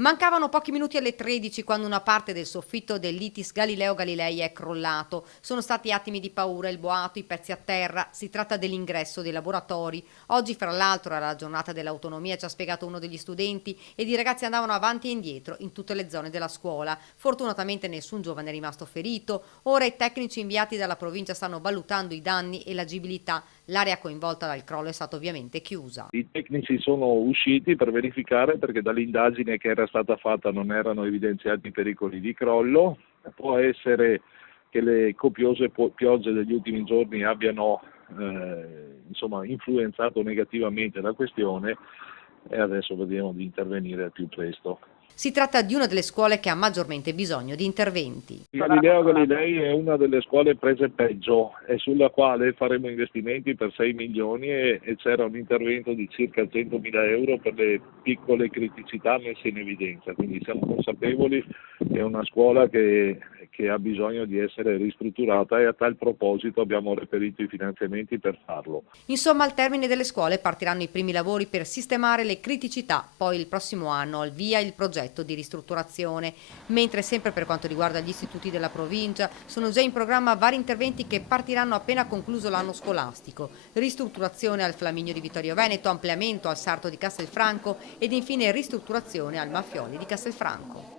Mancavano pochi minuti alle 13 quando una parte del soffitto dell'ITIS Galileo Galilei è crollato. Sono stati attimi di paura, il boato, i pezzi a terra. Si tratta dell'ingresso dei laboratori. Oggi, fra l'altro, era la giornata dell'autonomia, ci ha spiegato uno degli studenti, ed i ragazzi andavano avanti e indietro in tutte le zone della scuola. Fortunatamente nessun giovane è rimasto ferito. Ora i tecnici inviati dalla provincia stanno valutando i danni e l'agibilità. L'area coinvolta dal crollo è stata ovviamente chiusa. I tecnici sono usciti per verificare perché dall'indagine che era stata fatta non erano evidenziati pericoli di crollo. Può essere che le copiose piogge degli ultimi giorni abbiano influenzato negativamente la questione e adesso vediamo di intervenire al più presto. Si tratta di una delle scuole che ha maggiormente bisogno di interventi. Galileo Galilei è una delle scuole prese peggio e sulla quale faremo investimenti per 6 milioni e c'era un intervento di circa 100.000 euro per le piccole criticità messe in evidenza, quindi siamo consapevoli che è una scuola che ha bisogno di essere ristrutturata e a tal proposito abbiamo reperito i finanziamenti per farlo. Insomma, al termine delle scuole partiranno i primi lavori per sistemare le criticità, poi il prossimo anno al via il progetto di ristrutturazione, mentre sempre per quanto riguarda gli istituti della provincia sono già in programma vari interventi che partiranno appena concluso l'anno scolastico: ristrutturazione al Flaminio di Vittorio Veneto, ampliamento al Sarto di Castelfranco ed infine ristrutturazione al Maffioli di Castelfranco.